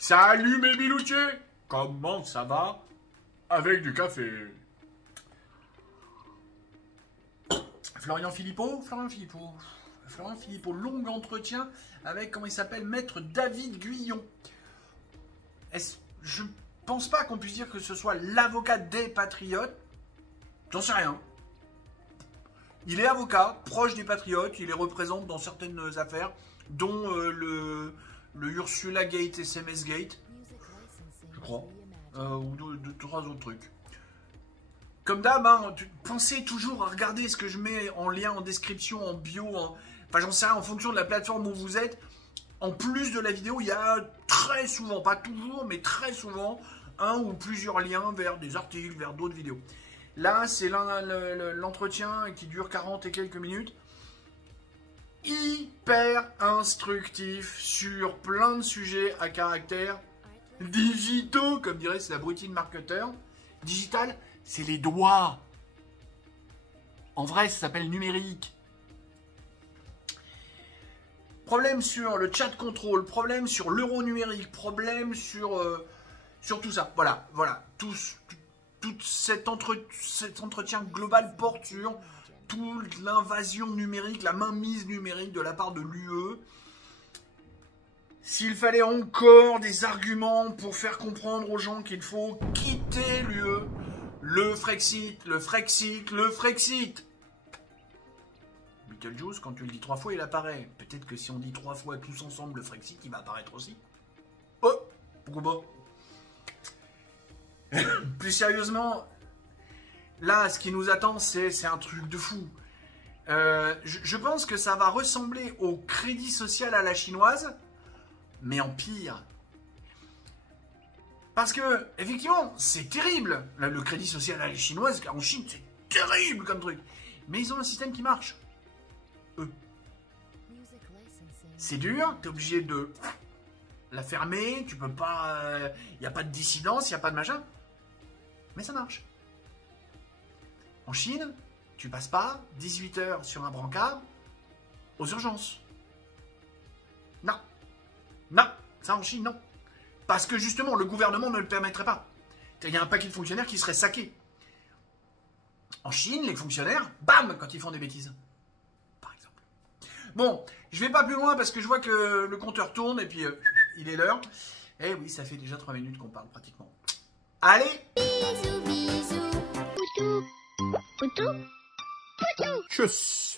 Salut mes biloutiers. Comment ça va? Avec du café. Florian Philippot, long entretien avec, comment il s'appelle, Maître David Guyon. Je pense pas qu'on puisse dire que ce soit l'avocat des patriotes. J'en sais rien. Il est avocat, proche des patriotes, il les représente dans certaines affaires, dont le Ursula Gate, SMS Gate, je crois, ou deux, trois autres trucs. Comme d'hab, hein, pensez toujours à regarder ce que je mets en lien, en description, en bio, enfin j'en sais rien, en fonction de la plateforme où vous êtes. En plus de la vidéo, il y a très souvent, pas toujours, mais très souvent, un ou plusieurs liens vers des articles, vers d'autres vidéos. Là, c'est l'entretien qui dure 40 et quelques minutes. Hyper instructif sur plein de sujets à caractère digitaux, comme dirait c'est l'abruti de marketeur. Digital, c'est les doigts. En vrai, ça s'appelle numérique. Problème sur le chat control, problème sur l'euro numérique, problème sur tout ça. Voilà. Tout cet entretien global porte sur toute l'invasion numérique, la mainmise numérique de la part de l'UE. S'il fallait encore des arguments pour faire comprendre aux gens qu'il faut quitter l'UE, le Frexit. Beetlejuice, quand tu le dis 3 fois, il apparaît. Peut-être que si on dit 3 fois tous ensemble le Frexit, il va apparaître aussi. Oh, pourquoi pas? Plus sérieusement, là, ce qui nous attend, c'est un truc de fou. Je pense que ça va ressembler au crédit social à la chinoise, mais en pire. Parce que, effectivement, c'est terrible. Le crédit social à la chinoise, en Chine, c'est terrible comme truc. Mais ils ont un système qui marche. Eux. C'est dur, t'es obligé de la fermer, tu peux pas... Il n'y a pas de dissidence, il n'y a pas de machin. Mais ça marche. En Chine, tu passes pas 18 heures sur un brancard aux urgences. Non. Non. Ça en Chine, non. Parce que justement, le gouvernement ne le permettrait pas. Il y a un paquet de fonctionnaires qui seraient saqués. En Chine, les fonctionnaires, bam, quand ils font des bêtises. Par exemple. Bon, je vais pas plus loin parce que je vois que le compteur tourne et puis il est l'heure. Eh oui, ça fait déjà 3 minutes qu'on parle pratiquement. Allez! Bisous, bisous. Poutou. Poutou. Poutou. Tchuss!